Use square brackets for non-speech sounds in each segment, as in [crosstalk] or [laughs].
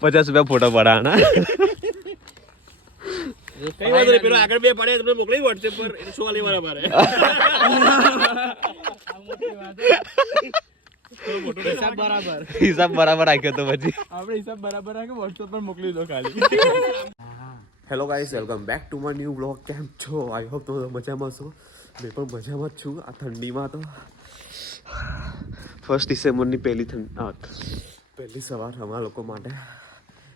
પચાસ રૂપિયા ફોટો પડાવવાના કઈ વાંધો નહીં પેલો આગળ બે પડે તમને મોકલી વોટ્સએપ પર. સો લેવાના મારે. હિસાબ બરાબર. હિસાબ બરાબર રાખ્યો તો પછી. આપણે હિસાબ બરાબર રાખે વોટ્સએપ પર મોકલી દો ખાલી. Hello guys welcome back to my new blog કેમ છો? આઈ હોપ તમે મજામાં છો. મેં પણ મજામાં જ છું. આ ઠંડીમાં તો. ફર્સ્ટ ડિસેમ્બરની પહેલી ઠંડ પહેલી સવાર અમારા લોકો માટે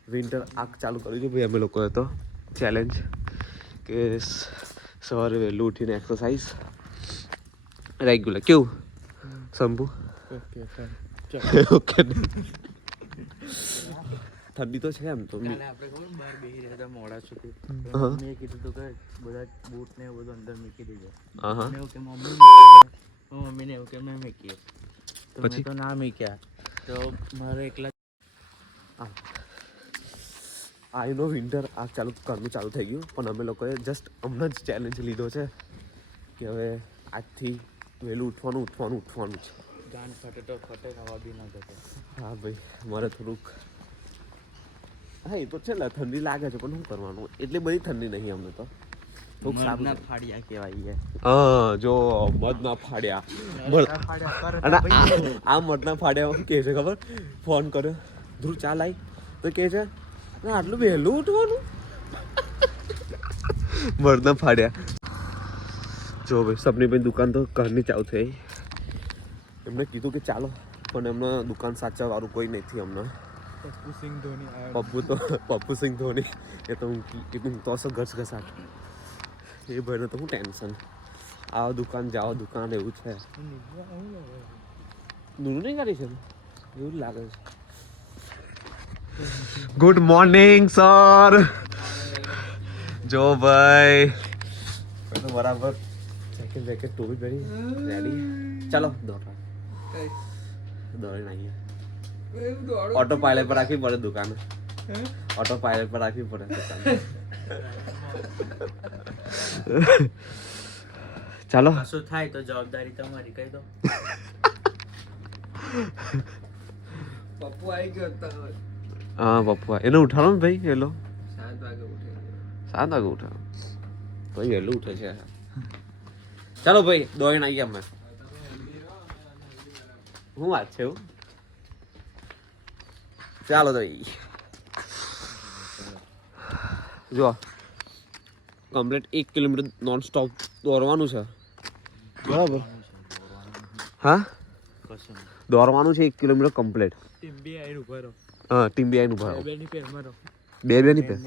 વિન્ટર આગ ચાલુ કર્યું છે ભાઈ અમે લોકોએ તો ચેલેન્જ કે સ- સવારે વહેલું ઉઠીને એક્સરસાઇઝ રેગ્યુલર કેવું? શંભુ? ઓકે ઓકે [laughs] ઠંડી તો છે એમ તો. કાલે આપણે ખબર બહાર બેસી રહ્યા હતા મોડા સુધી. હા. મેં કીધું હતું કે બધા બૂટ ને એવું બધું અંદર મૂકી દેજો. હા હા. મને એવું કે મમ્મી મૂકી દે. તો મમ્મીને એવું કે મેં મૂકીએ. તો મેં પછી? તો ના મૂક્યા. તો મારે એકલા આ એનો વિન્ટર આ ચાલુ કરવું ચાલુ થઈ ગયું પણ અમે લોકોએ જસ્ટ હમણાં જ ચેલેન્જ લીધો છે કે હવે આજથી વહેલું ઉઠવાનું ઉઠવાનું ઉઠવાનું છે. ગાન ફટે તો ફટે હવા બી ન જતો. હા ભાઈ મારે થોડુંક હા એ તો છે ઠંડી લાગે છે પણ શું કરવાનું? એટલી બધી ઠંડી નહીં અમને તો. થોડુંક સારું ફાડ્યા કહેવાય હા જો મધના ફાડ્યા. અને આ- આ મધના ફાડ્યા શું છે ખબર? ફોન કર્યો. ધ્રુવ ચા લાઈ. તો કે છે "ના, આટલું વહેલું ઉઠવાનું. મધના ફાડ્યા. જો ભાઈ સપનીભાઈ દુકાન તો ઘરની ચાવ થઈ. એમને કીધું કે ચાલો પણ એમને દુકાન સાચા વાળું કોઈ નથી હમણાં. પપ્પુ સિંહ ધોની પપ્પુ તો પપ્પુ સિંહ ધોની. એ તો હું તો ઘસ ઘસાટ એ ભાઈને તો હું ટેન્શન? આવો દુકાન જાઓ દુકાન એવું છે. દૂર નહીં કરી છે એવું જ લાગે છે. ગુડ મોર્નિંગ સર જો ભાઈ. મેં તો બરાબર. જેકેટ જેકેટ ટોપી પહેરી. રેડી ચાલો દોડવા દોડીને આવીએ. ઓટો પાયલટ પર રાખવી પડે દુકાન. ઓટો પાયલટ પર રાખવી પડે દુકાન. ચાલો. શું થાય તો જવાબદારી તમારી કહી દો. પપ્પુ આવી ગયો હા પપ્પુ એને ઉઠાડો ને ભાઈ હેલો. સાત વાગે ઉઠે સાત વાગે ઉઠાડો. ભાઈ વહેલું ઉઠે છે. ચાલો ભાઈ દોડીને ગયા અમે. શું વાત છે એવું ચાલો તો ભાઈ જો કમ્પ્લીટ એક કિલોમીટર નોન સ્ટોપ દોડવાનું છે. બરાબર. હા? દોડવાનું છે એક કિલોમીટર કમ્પ્લીટ. હા ટીમ બી આવીને ઊભા રહો. બે બે બે ની પેર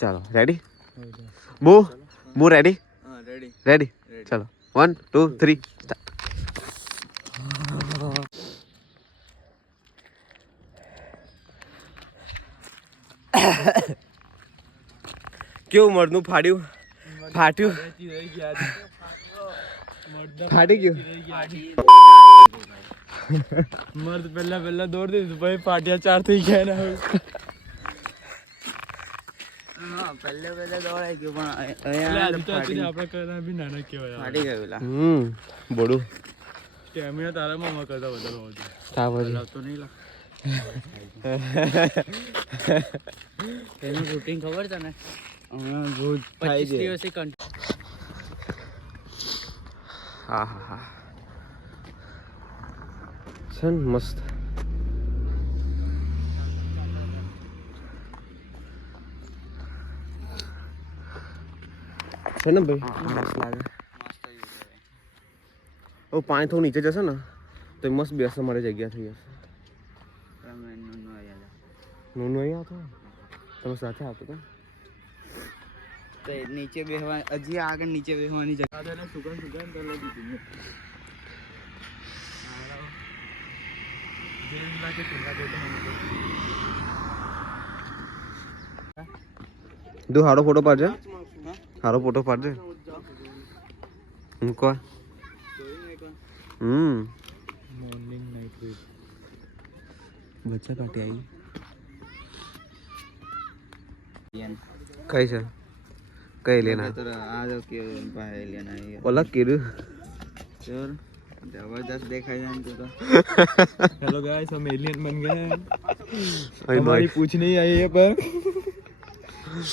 ચાલો રેડી મો. મુ મુ રેડી રેડી રેડી ચાલો વન ટુ થ્રી કેવું મરનું ફાડ્યું? ફાટ્યું? ફાટી ગયું? મર્દ પહેલા પહેલા દોડ દીધું ભાઈ ફાટ્યા ચાર થઈ ગયા ને [laughs] [laughs] ખબર છે. ને હમણાં રોજ દિવસે કન્ટ હા હા હા. છે મસ્ત. છે ને ભાઈ? મસ્ત લાગે. ઓ પાણી થોડું નીચે જશે ને તો મસ્ત બેસવા માટે જગ્યા થઈ જશે. નોનું અહીંયા આવતો તમે સાથે આવતો કેમ તો નીચે બેહવા હજી આગળ નીચે બેહવાની જગ્યા દાદાને સુગંધ સુગંધ તો લઈ દીધી તો. તું હારો ફોટો પાડજે. હારો ફોટો પાડજે. મૂકો. હમ. મોર્નિંગ નાઇટ વેટ બચ્ચા પાટી આવી. કઈ છે? कई लेना तो आ जाओ के भाई लेना है पलक की रू चल जबरदस्त देखा जाए तो हेलो गाइस हम एलियन बन गए हैं हमारी पूछ नहीं आई है पर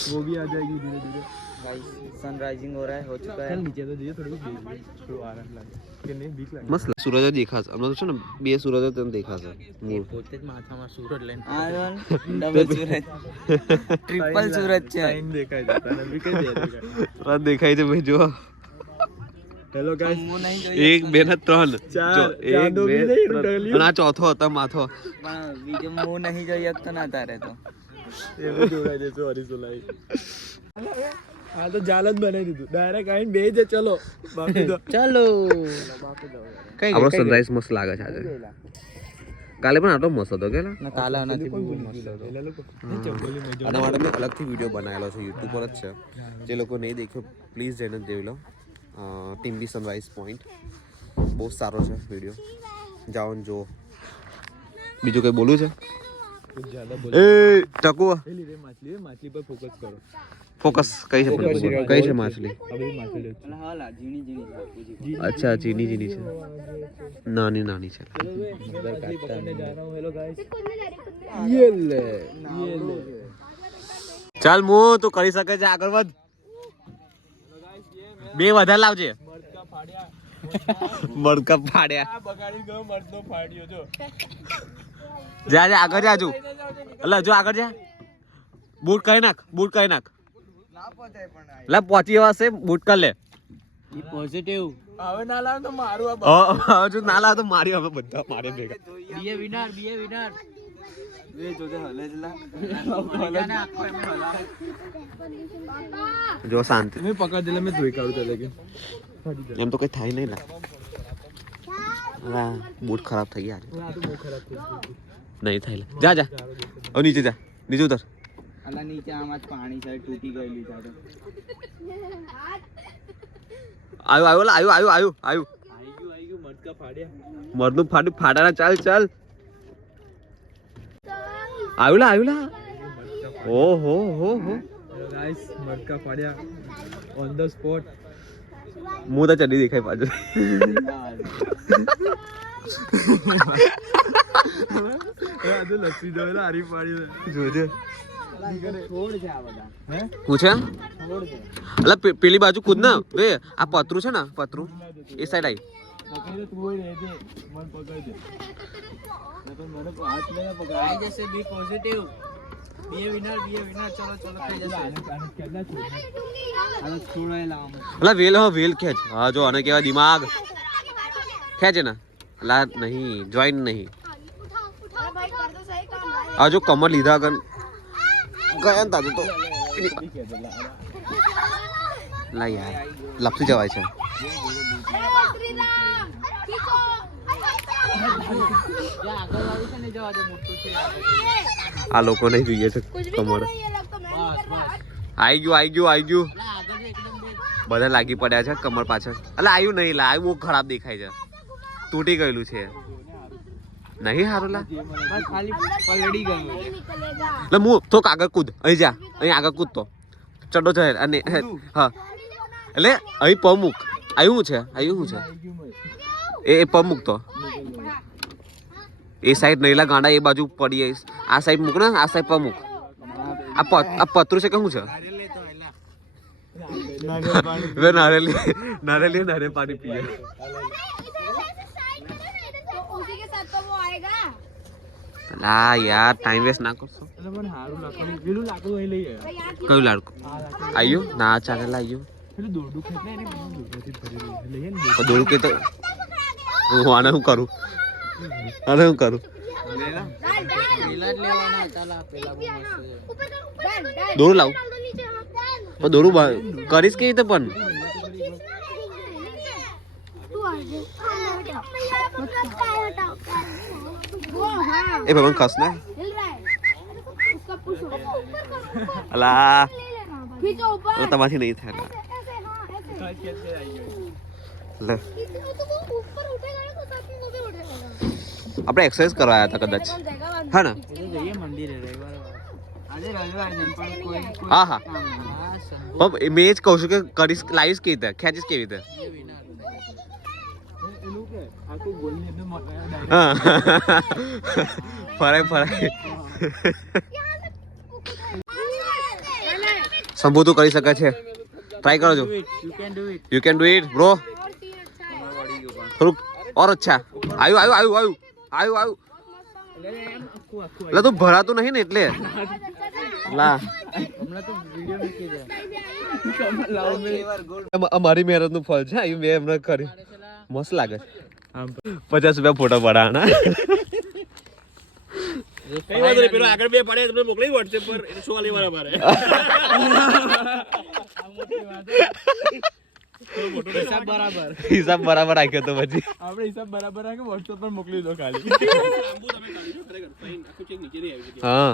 वो भी आ जाएगी धीरे धीरे सन राइजिंग हो સૂરજ દેખાશે છે ને બે સૂરજ દેખાશે મૂળ રાત દેખાય છે ભાઈ જો હેલો ગાઈસ એક બે ને ત્રણ જો એક બે ના ચોથો હતો માથો પણ બીજો મો નહીં જોઈ શકતો ના તારે તો એવું જોડાઈ દેજો હરીસો લાઈ હા તો જાલ જ બનાવી દીધું ડાયરેક્ટ આવીને બે જ ચલો બાકી દો ચલો આપણો સનરાઈઝ મસ્ત લાગે છે આજે કાલે પણ આટલો મસ્ત હતો કેલા ના કાલે આનાથી બહુ મસ્ત હતો અને માટે મેં અલગથી વિડીયો બનાવેલો છે યુટ્યુબ પર જ છે જે લોકો નહીં દેખ્યો પ્લીઝ જઈને જોઈ લો ટીમ્બી સનરાઈઝ પોઈન્ટ બહુ સારો છે વિડીયો જાઓ જો બીજું કંઈ બોલવું છે એ ટકુઆ માછલી માછલી પર ફોકસ કરો ફોકસ કઈ છે કઈ છે માછલી? અચ્છા ચીની ચીની છે. નાની નાની છે. ચાલ મો તું કરી શકે છે આગળ વધ. બે વધારે લાવજે. મડકા ફાડ્યા. બગાડી ગયો મડનો ફાડ્યો જો જા જા આગળ જાજુ અલા જો આગળ જા. બૂટ કાઢી નાખ બૂટ કાઢી નાખ. લા પહોંચી વાસે બૂટ કર લે. પોઝિટિવ હવે ના લાવ તો મારું આ અ, હજુ ના લાવ તો મારી હવે બધા મારે ભેગા. બીએ વિનર બીએ વિનર. એ જોતે હલે જ લા. આખો એમ હલાવે. જો શાંતિ. મેં પકડ દિલે મેં ધોઈ કાઢું તો લેકે એમ તો કઈ થાય નહીં લા. લા બૂટ ખરાબ થઈ ગયા આ તો બહુ ખરાબ થઈ ગયું. નહીં થાય લા. જા જા. હવે નીચે જા. નીચે ઉતર. અલા નીચે આમાં જ પાણી છે તૂટી ગયેલી છે આવ્યું આવ્યું આવ્યું આવ્યું આવ્યું આવ્યો આવ્યો આવ્યો આવ્યો આઈ ગયું આઈ ગયું મર્દ કા ફાડ્યા મરનું ફાડું ફાડાના ચાલ ચાલ. આવ્યું લા આવ્યું લા. ઓ હો હો હો. ગાઈસ મર્દ ફાડ્યા ઓન ધ સ્પોટ મું તો ચડી દેખાય પાછળ. [laughs] લસ્સી જોયેલા હારી પાડી જોજે. છોડ છે આ હું? છે છોડ છે. પેલી બાજુ કૂદ ને? બે આ પતરું છે ને પતરું? એ સાઈડ આવી એટલે વેલ હો વેલ ખેંચ. હા જો આને કહેવાય દિમાગ. ખેંચે ને અલા નહીં જોઈન નહીં. આ જો કમર લીધા આગળ ગયા ને તો. લા યાર, લપસી જવાય છે. આ લોકો નહીં જોઈએ છે કમર આઈ ગયું આઈ ગયું આઈ ગયું. બધા લાગી પડ્યા છે કમર પાછળ. એટલે આવ્યું નહીં, લા આવ્યું બહુ ખરાબ દેખાય છે. તૂટી ગયેલું છે. નહીં સારું લા. મુ ખાલી પલળી ગયું. એટલે હું થોક આગળ કૂદ. અહીં જા અહીં આગળ કૂદ તો. ચડો છે અને હે, એટલે અહીં પમુક. મૂક આવ્યું છે? આવ્યું શું છે? એ એ પમુક મૂક તો. એ સાઈડ નહીલા ગાંડા એ બાજુ પડી જઈશ આ સાઈડ મૂક ને આ સાઈડ પમુક. આ પ આ પતરું છે કે શું છે? નારેલી નારેલી નારે પાણી પીએ. અલા યાર ટાઈમ વેસ્ટ ના કરશો. કયું લાડકું? આવ્યું. ના ચાલે લાવ્યું દોડું કે તો હું આને હું કરું? આને હું કરું? દોડું લાવું. પણ દોડું કરીશ કેવી રીતે પણ? તું એ ભાઈ ખસ ને અલા અલા તમારી નહીં થાય લે આપણે એક્સરસાઇઝ કરવા આવ્યા હતા કદાચ હા ને હા હા મેં એ જ કહું છું કે કરીશ લાવીશ કેવી રીતે ખેંચીશ કેવી રીતે [laughs] ફરાય ફરાય. તું કરી શકે છે. ટ્રાય કરો છો you can do it you can do it bro થોડુંક ઓર અચ્છા. આયુ આયુ આયુ આયુ. આયુ આયુ. એટલે તું ભરાતું નહીં ને એટલે. લા. અમારી મહેનતનું ફળ છે આયુ મેં એમને કરી મસ્ત લાગે છે. પચાસ રૂપિયા ફોટો પડાવવાના કઈ વાંધો નહીં પેલો આગળ બે પડે તમને મોકલી વોટ્સએપ પર. શો લેવાના મારે હિસાબ બરાબર. હિસાબ બરાબર રાખ્યો તો પછી. આપણે હિસાબ બરાબર રાખે વોટ્સએપ પર મોકલી દો ખાલી. આંબુ તમે કાઢી લો, ખરેખર ફાઇન આખું ચેક નીચે નહીં આવી હા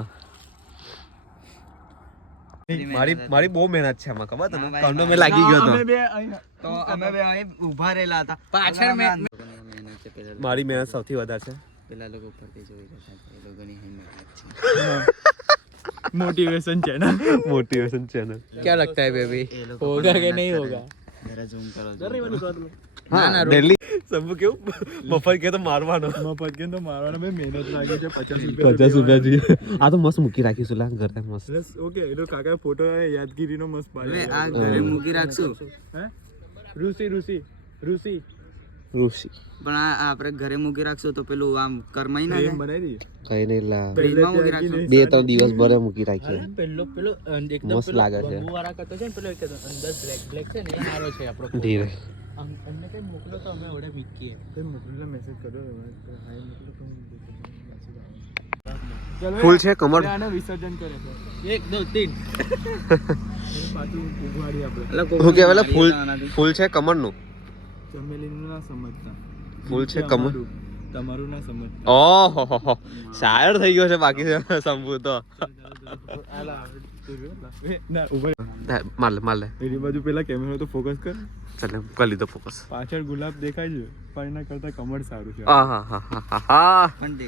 મારી મારી બહુ મહેનત છે આમાં ખબર તમે કાંડો મે લાગી ગયો તો તો અમે બે ઊભા રહેલા હતા. પાછળ મે મારી મહેનત સૌથી વધારે છે. પેલા લોકો ઉપરથી જોઈ રહ્યા છે એ લોકોની હે મહેનત છે. Motivation channel. [laughs] મોટિવેશન ચેનલ ક્યાં લગતા હે બેબી હોગા કે નહીં હોગા? મફત કે તો મારવાનો. મફત કે તો મારવાના. મેં મહેનત લાગી છે પચાસ રૂપિયા પચાસ રૂપિયા જોઈએ. આ તો મસ્ત મૂકી રાખીશું લા ઘરે મસ્ત. ઓકે એ કાકા ફોટો યાદગીરીનો મસ્ત આ ઘરે મૂકી રાખશું. હે? ઋષિ ઋષિ ઋષિ. ઋષિ. પણ આ આપણે ઘરે મૂકી રાખશું તો પેલું આમ કરમાઈ ના જાય. કઈ નહીં લા. ફ્રીજમાં મૂકી રાખશું. બે ત્રણ દિવસ ભરે મૂકી રાખીએ. પેલો પેલો મસ્ત લાગે છે. વાળા કરતો છે ને પેલો એક અંદર બ્લેક બ્લેક છે ને એ સારો છે આપણો ધીરે. અમને કઈ મોકલો તો અમે ઓડે કઈ મોકલો મેસેજ કર્યો હાય મોકલો તો હું ફૂલ છે કમર? વિસર્જન કરે છે. એક દો તીન. [laughs] પાછું ઉઘાડી આપણે. ફૂલ ફૂલ છે કમરનું? ચમેલીનું ના સમજતા. ફૂલ છે કમર તમારું ના સમજતા. ઓહો હો હો. શાયર થઈ ગયો છે બાકી [laughs] શંભુ તો. માર લે માર લે. એની બાજુ પેલા કેમેરો તો ફોકસ કર. ચાલ કરી લીધો ફોકસ પાછળ ગુલાબ દેખાય છે પણ એના કરતા કમર સારું છે. હા હા હા હા હા પણ દેખ